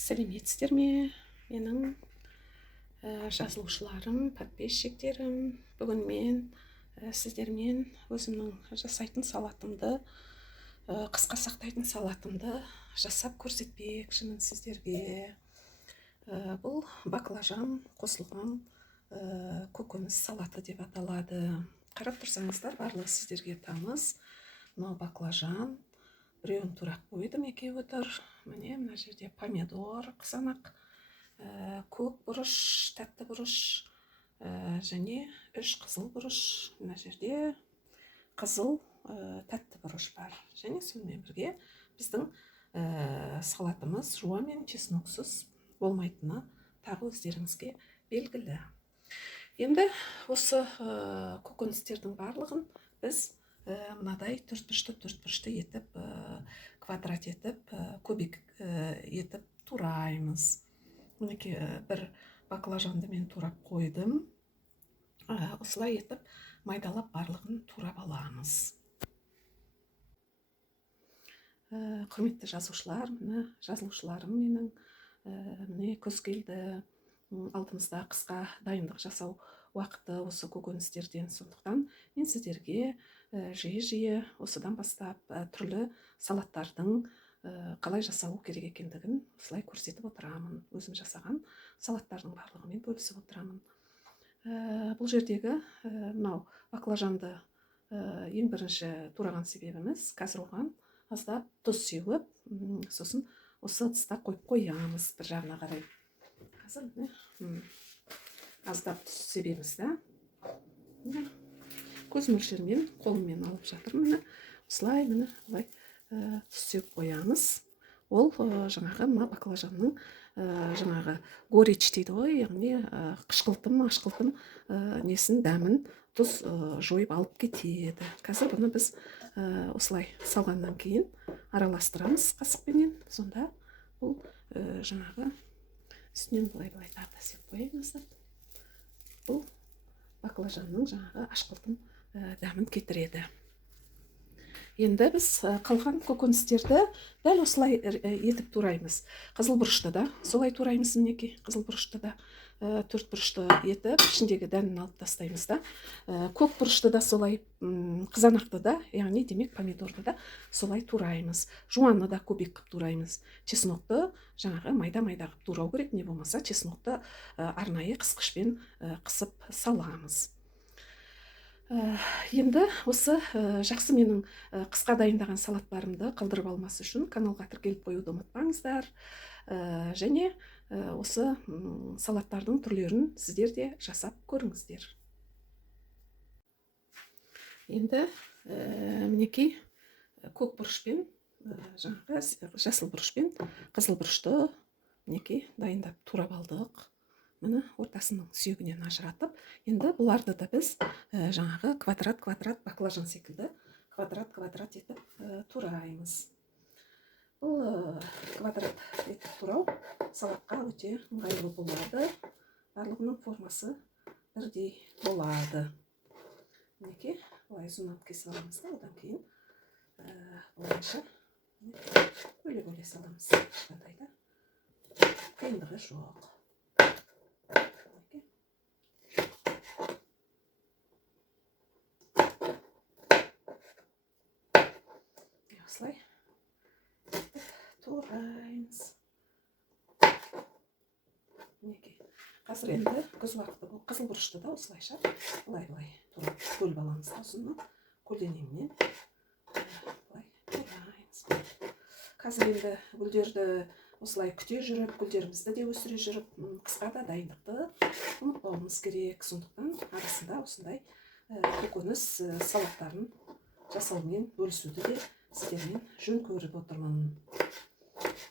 Сәлеметсіздер ме, менің жазылушыларым, подписчиктерім. Бүгін мен сіздермен өзімнің жасайтын салатымды, қысқа сақтайтын салатымды жасап көрсетпекшімін сіздерге. Бұл баклажан қосылған көкөніс салаты деп аталады. Қарап тұрсаңыздар, барлығы сіздерге таныс. Мынау баклажан, біреуін турап қойдым, екеуі тұр. Міне мына жерде помидор қызанақ, көк бұрыш, тәтті бұрыш, және 3 қызыл бұрыш. Мына жерде қызыл тәтті бұрыш бар. Және сонымен бірге біздің салатымыз жуа мен чесноксыз болмайтыны тағы өздеріңізге белгілі. Енді осы көкөністердің барлығын біз мынадай төртбұрышты етіп, квадрат етіп, көбік етіп тураймыз. Мінекей бір баклажанды мен турап қойдым. Осылай етіп майдалап барлығын турап аламыз. Құрметті жазушылар, жазылушыларым менің, міне күз келді. Алдымызда қысқа дайындық жасау уақыты осы көкөністерден. Сондықтан мен сіздерге жиі осыдан бастап түрлі салаттардың қалай жасалу керек екендігін осылай көрсетіп отырамын. Өзім жасаған салаттардың барлығымен бөлісіп отырамын. Бұл жердегі мынау баклажанды ең бірінші тураған себебіміз, қазір оған аздап тұз сеуіп, сосын осы ыдысқа қойып қоямыз бір жағына қарай. Қазір аздап тұз себеміз да. Көз мөлшермен қолыммен алып жатырмын. Осылай бұлай тұз сеуіп қоямыз. Ол жаңағы баклажанның жаңағы горечь дейді ғой, яғни қышқылтым несін, дәмін тұз жойып алып кетеді. Қазір бұны біз осылай салғаннан кейін араластырамыз қасықпенен. Сонда бұл жаңағы үстінен былай тарта сеп қоямыз. Бұл баклажанның жаңағы ашқылтым дәмін кетіреді. Енді біз қалған көкөністерді дәл осылай етіп тураймыз. Қызыл бұрышты да солай тураймыз. Мінекей қызыл бұрышты да 4 бұрышты етіп, ішіндегі дәнін алып тастаймыз да. Көк бұрышты да солай, қызанақты да, яғни демек помидорды да солай тураймыз. Жуанны да көбек қып тураймыз. Чеснокты жаңағы майда қып турау керек, не болмаса чеснокты арнайы қысқышпен қысып саламыз. Енді осы жақсы менің қысқа дайындаған салаттарымды қалдырып алмас үшін каналға тіркеліп қоюды ұмытпаңыздар. Және осы салаттардың түрлерін сіздер де жасап көріңіздер. Енді мінекей көк бұрышпен, жаңағы жасыл бұрышпен қызыл бұрышты мінекей дайындап турап алдық. Мұны ортасының сүйегінен ажыратып, енді бұларды да біз жаңағы квадрат баклажан секілді квадрат етіп тураймыз. Бұл квадрат етіп турау салатқа өте ыңғайлы болады. Барлығының формасы бірдей болады. Мінекей былай зұнат кесіп аламыз да, одан кейін былайша бөле саламыз. Қиындығы жоқ. Осылай тураймыз. Қазір енді күз уақыты бұл қызыл бұрышты да осылайша былай турап бөліп аламыз. Осыны көлденеңінен былай тураймыз. Қазір енді гүлдерді осылай күте жүріп, гүлдерімізді де өсіре жүріп, қысқа да дайындықты ұмытпауымыз керек. Сондықтан арасында осындай көкөніс салаттарын жасаумен бөлісуді де сіздермен жөн көріп отырмын.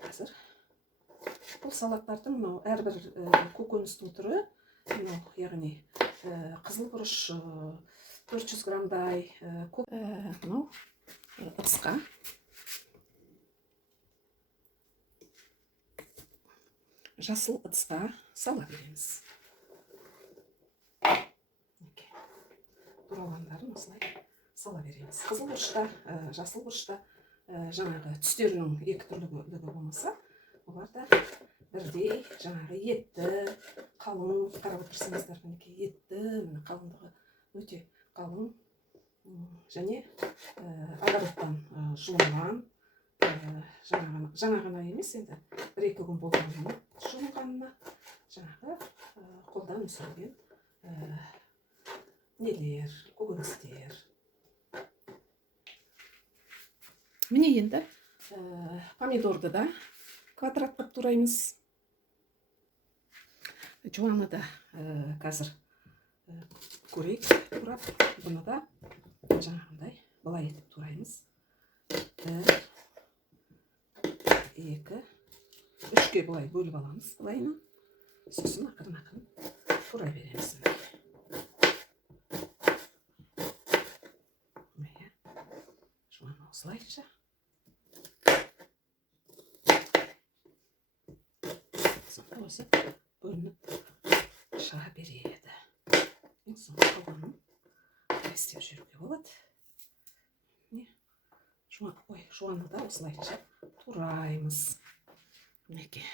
Қазір бұл салаттардың әрбір көкөністің түрі, яғни қызыл бұрыш 400 граммдай, ыдысқа жасыл ыдысқа сала береміз. Туралғандарын осылай сала береміз. Қызыл бұрышта, жасыл бұрышта жаңағы түстерінің екі түрлілігі болмаса, оларда бірдей жаңағы етті қалың қарап отырсаңыздар, мінекей етті міне қалыңдығы өте қалың және огородтан жуылған, жаңа ғана емес, енді 1-2 күн болғанымен жуылғанына жаңағы қолдан өсірілген нелер, көкөністер. Міне енді помидорды да квадраттап тураймыз. Жуаны да қазір көрейік турап. Бұны да жаңағындай былай етіп тураймыз. 1, 2, 3-ке былай бөліп аламыз, былайына. Сосын ақырын турай береміз. Жуаны осылайша. Сонда осы бөлініп шыға береді. Ең соңғы қалғанын істеп жүруге болады. Жуаны да осылайша тураймыз. Мінекей.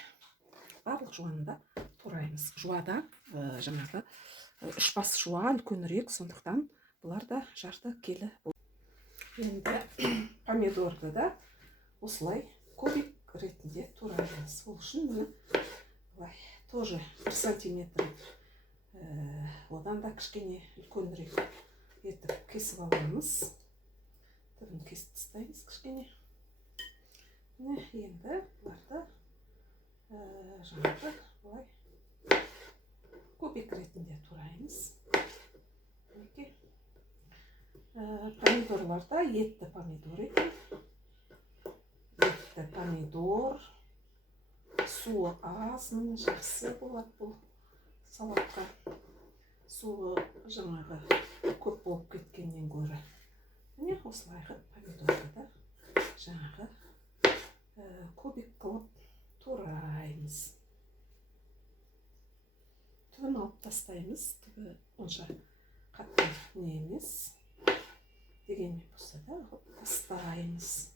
Барлық жуаны да тураймыз. Жуада жаңағы 3 бас жуа үлкенірек, сондықтан бұлар да жарты келі. Енді помидорды да осылай кубик ретінде тураймыз. Ол үшін мұны былай тоже 1 сантиметр одан да кішкене үлкенірек етіп кесіп аламыз. Түбін кесіп тастаймыз кішкене. Енді бұларды жаңағы былай кубик ретінде тураймыз. Помидорларда етті помидор екен. Етті помидор. Суы аз, міне жақсы болады бұл салатқа. Суы жаңағы көп болып кеткеннен гөрі. Міне осылайғы помидорды да жаңағы кубик қылып тураймыз. Түбін алып тастаймыз. Түбі онша қатты не емес. Дегенмен болса да алып тастаймыз.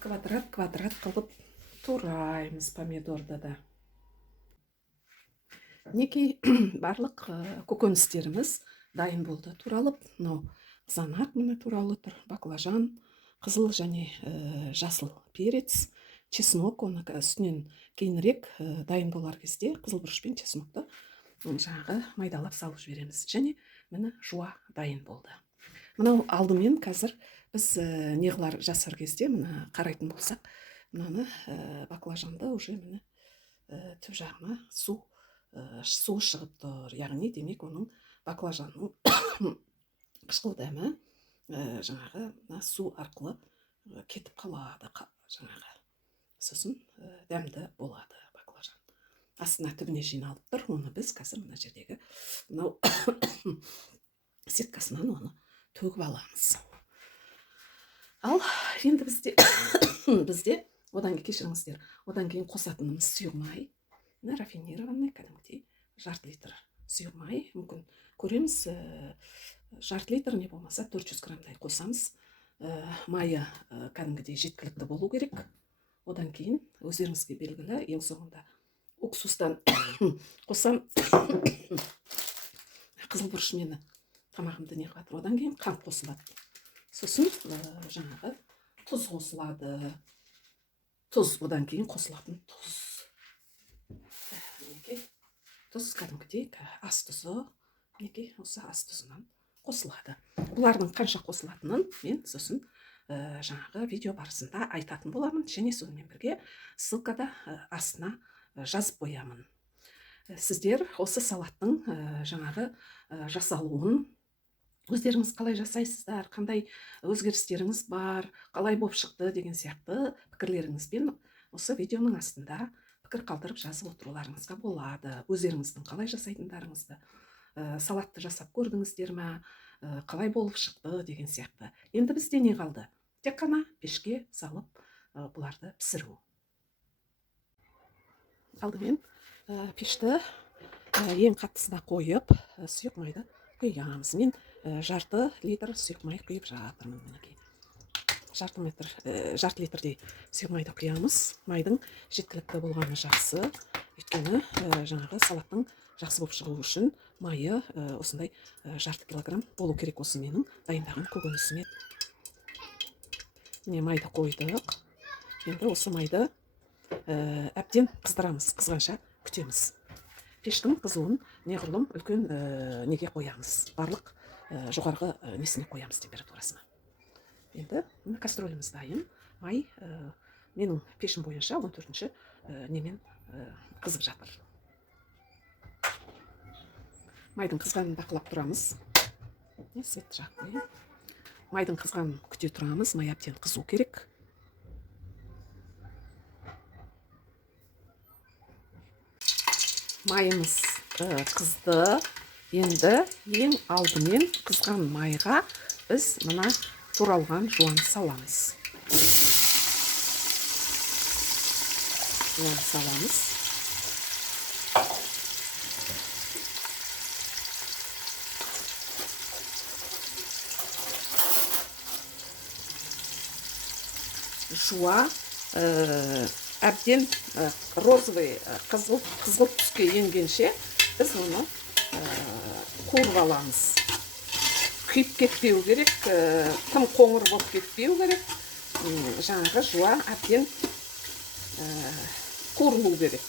Квадрат қылып тураймыз помидорды да. Мінекей барлық көкөністеріміз дайын болды туралып. Мынау қызанақ міне туралы тұр, баклажан, қызыл және жасыл перец, чеснок, оны үстінен кейінірек дайын болар кезде қызылбұрыш пен чеснокты жаңағы майдалап салып жібереміз. Және міне жуа дайын болды. Мынау алдымен қазір біз неғылар жасар кезде мына қарайтын болсақ, мынаны баклажанды уже міне түп жағына су шығып тұр. Яғни демек оның баклажанның қышқыл дәмі жаңағы су арқылы кетіп қалады жаңағы. Сосын дәмді болады баклажан. Астына түбіне жиналып тұр. Оны біз қазір мына жердегі мынау сеткасынан оны төгіп аламыз. Ал енді бізде одан кейін кешіріңіздер, одан кейін қосатынымыз сұйық май, рафинированный, кәдімгідей жарты литр сұйық май. Мүмкін көреміз, жарты литр не болмаса 400 граммдай қосамыз. Майы кәдімгідей жеткілікті болу керек. Одан кейін өздеріңізге белгілі, ең соңында уксустан қосам. Қызылбұрыш мені тамағымды не қылады. Одан кейін қант қосылады. Сосын жаңағы тұз қосылады. Тұз, одан кейін қосылатын тұз. Тұз кәдімгідей ас тұзы, осы ас тұзынан қосылады. Бұлардың қанша қосылатынын мен сосын жаңағы видео барысында айтатын боламын. Және сонымен бірге ссылкада астына жазып қоямын. Сіздер осы салаттың жаңағы жасалуын өздеріңіз қалай жасайсыздар, қандай өзгерістеріңіз бар, қалай болып шықты деген сияқты пікірлеріңізбен осы видеоның астында пікір қалдырып жазып отыруларыңызға болады. Өздеріңіздің қалай жасайтындарыңызды, салатты жасап көрдіңіздер ме, қалай болып шықты деген сияқты. Енді бізде не қалды? Тек қана пешке салып бұларды пісіру. Алдымен пешті ең қаттысына қойып, сұйық майды құямыз. Мен жарты литр сұйық май құйып жатырмын. Мінекей. Жарты литрдей сұйық майды құямыз. Майдың жеткілікті болғаны жақсы. Өйткені жаңағы салаттың жақсы болып шығу үшін майы осындай жарты килограмм болу керек. Осы менің дайындаған көкөнісіме. Міне майды қойдық. Енді осы майды әбден қыздырамыз. Қызғанша күтеміз. Пештің қызуын неғұрлым үлкен неге қоямыз. Барлық жоғарғы несіне қоямыз, температурасына. Енді кастрөліміз дайын. Май менің пешім бойынша 14-ші немен қызып жатыр. Майдың қызғанын бақылап тұрамыз. Свет жақты. Майдың қызғанын күте тұрамыз. Май әбден қызу керек. Майымыз қызды. Енді ең алдымен қызған майға біз мына туралған жуан саламыз. Жуан саламыз. Жуа әбден розовый қызғылт түске енгенше біз оны қуырып аламыз. Күйіп кетпеу керек, тым қоңыр болып кетпеу керек. Жаңағы жуа әбден қуырылу керек.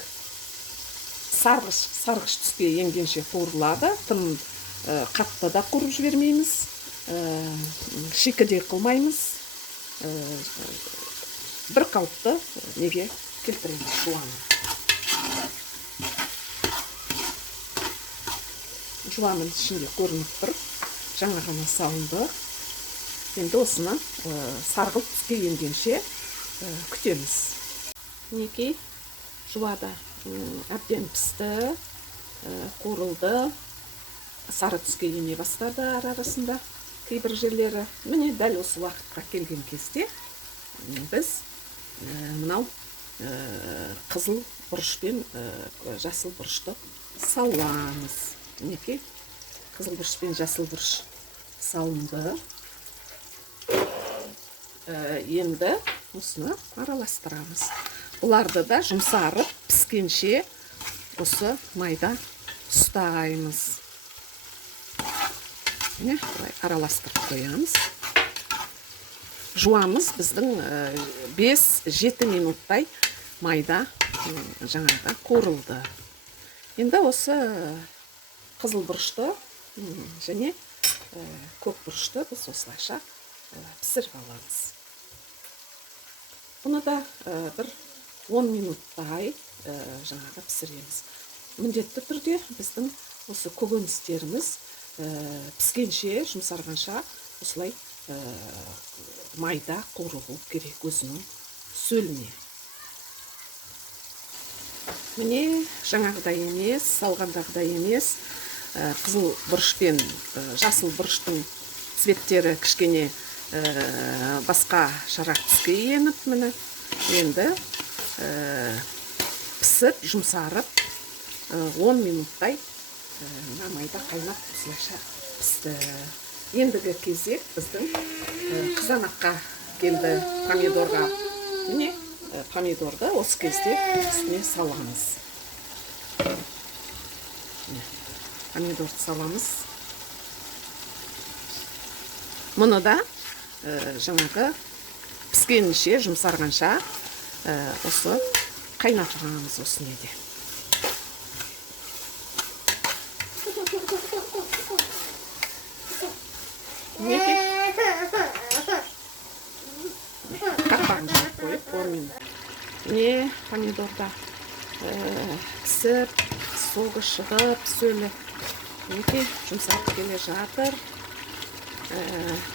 Сарғыш түске енгенше қуырылады. Тым қатты да қуырып жібермейміз. Шикідей қылмаймыз. Бір қалыпты неге келтіреміз жуаны. Жуаның ішінде көрініп тұр. Жаңа ғана салынды. Енді осыны сарғылт түске енгенше күтеміз. Мінекей жуада әбден пісті, қуырылды. Сары түске ене бастады арасында кейбір жерлері. Міне дәл осы уақытқа келген кезде біз мынау қызыл бұрыш пен жасыл бұрышты саламыз. Мінекей қызыл бұрыш пен жасыл бұрыш салынды. Енді осыны араластырамыз. Бұларды да жұмсарып піскенше осы майда ұстаймыз. Міне бұлай араластырып қоямыз. Жуамыз біздің 5-7 минуттай майда жаңағы қуырылды. Енді осы қызыл бұрышты және көк бұрышты біз осылайша пісіріп аламыз. Бұны да бір 10 минуттай жаңағы пісіреміз. Міндетті түрде біздің осы көкөністеріміз піскенше, жұмсарғанша осылай майда қуырылу керек өзінің сөліне. Міне жаңағыдай емес, салғандағыдай емес, қызыл бұрыш пен жасыл бұрыштың цветтері кішкене басқа шарақ түске еніп, міне енді пісіп, жұмсарып 10 минуттай майда қайнап осылайша пісті. Ендігі кезек біздің қызанаққа келді, помидорға. Міне помидорды осы кезде үстіне саламыз. Помидорды саламыз. Мұны да жаңағы піскенше, жұмсарғанша осы қайнатырамыз осы неде. Қақпағын қойып, ормен. Не помидорда пісіп, соғы шығып, сөлі. Неке жұмсап келе жатыр.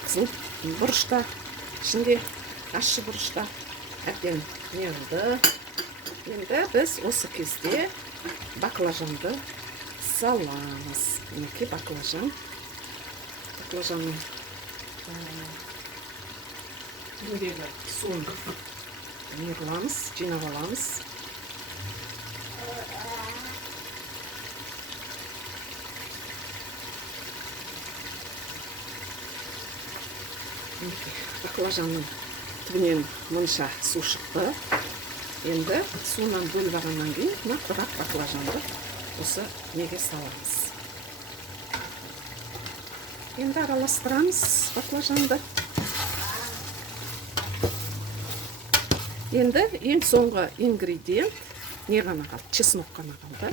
Қызыл бұрышта, ішінде ащы бұрышта әбден неғылды. Енді біз осы кезде баклажанды саламыз. Неке баклажанның індегі суын неғыламыз, жинап аламыз. мінекей баклажанның түбінен мұнша су шықты. Енді суынан бөліп алғаннан кейін мына бір-ақ баклажанды осы неге саламыз. Енді араластырамыз баклажанды. Енді ең соңғы ингредиент не ғана қалды? Чеснок қана қалды.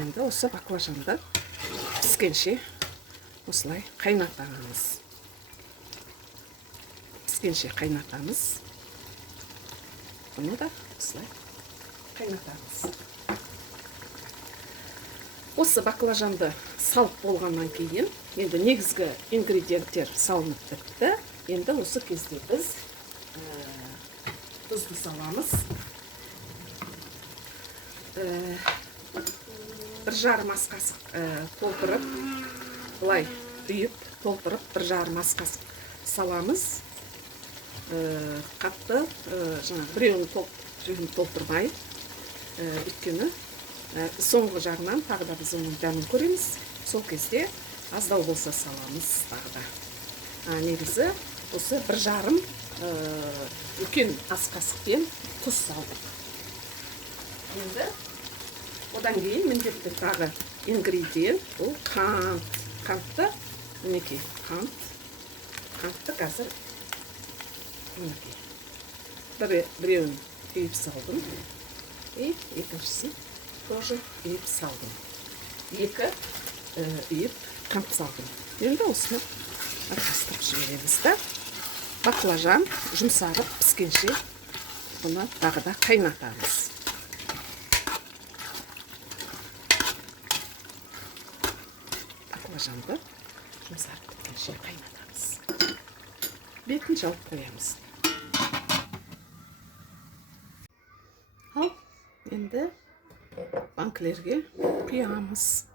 Енді осы баклажанды піскенше осылай қайнатамыз. Піскенше қайнатамыз. Бұны да осылай қайнатамыз. Осы баклажанды салып болғаннан кейін, енді негізгі ингредиенттер салынып бітті. Енді осы кезде біз тұзды саламыз. 1,5 ас қасық толтырып, былай үйіп, толтырып 1,5 ас қасық саламыз. Қатты біреуін толтырмай, өйткені соңғы жағынан тағы да біз оның дәмін көреміз. Сол кезде аздау болса саламыз тағы да. Негізі осы 1,5 үлкен ас қасықпен тұз салдық. Енді одан кейін міндетті тағы ингредиент бұл қант. Қантты мінекей қантты қазір мінекей біреуін үйіп салдым. Екіншісін тоже үйіп салдым. Екі үйіп қант салдым. Енді осыны араластырып жібереміз да. Баклажан жұмсарып піскенше бұны тағы да қайнатамыз. Баклажанды жұмсарып піскенше қайнатамыз. Бетін жауып қоямыз. Ал, енді банкілерге құямыз.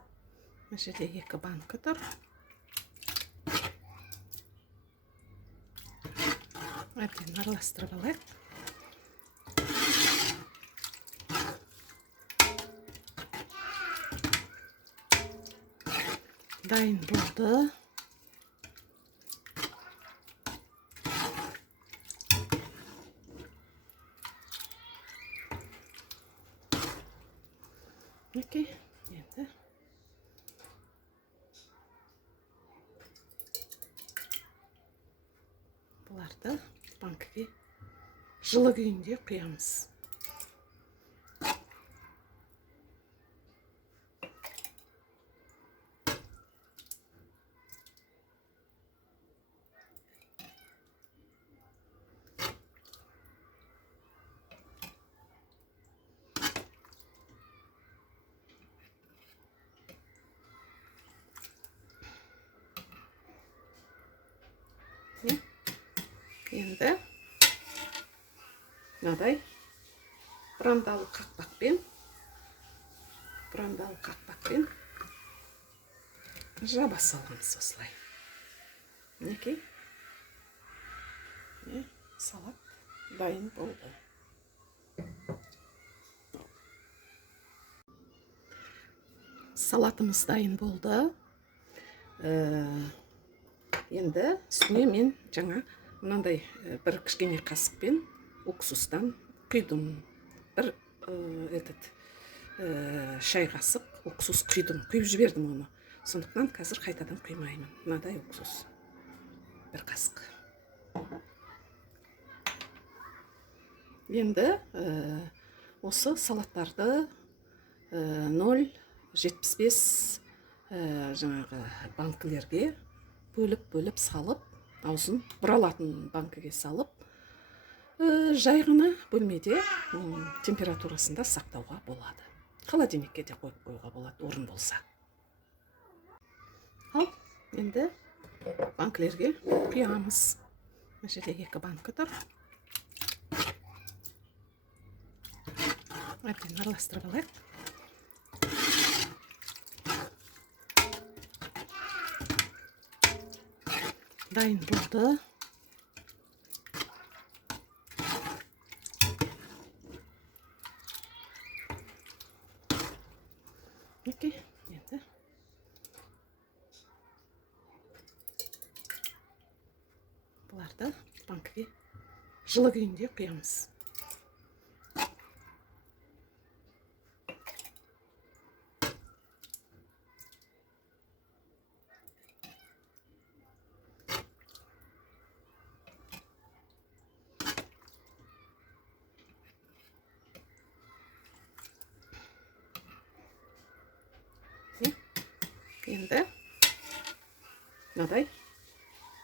Мына жерде 2 банка тұр. Әбден араластырып алайық. Дайын болды. Мінекей, енді бұларды банкіге жылы күйінде құямыз. Енді мынадай брандалы қақпақпен жаба саламыз осылай. Мінекей, салат дайын болды. Салатымыз дайын болды. Енді үстіне мен жаңа мынандай бір кішкене қасықпен уксустан құйдым. Бір шай қасық уксус құйдым, құйып жібердім оны. Сондықтан қазір қайтадан құймаймын. Мынадай уксус. Бір қасық. Енді осы салаттарды 0,75 жаңағы банкілерге бөліп салып, аузын бұралатын банкіге салып, жай ғана бөлмеде температурасында сақтауға болады. Холодильникке де қойып қоюға болады, орын болса. Ал, енді банкілерге құямыз. Мына жерде 2 банка тұр. Әбден араластырып алайық. Дайын болды. Мінекей, енді оларды банкіге жылы күйінде құямыз. Енді мынадай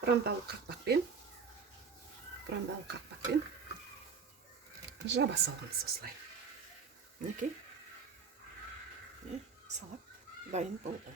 бұрандалы қақпақпен жаба саламыз осылай. Мінекей, салат дайын болды.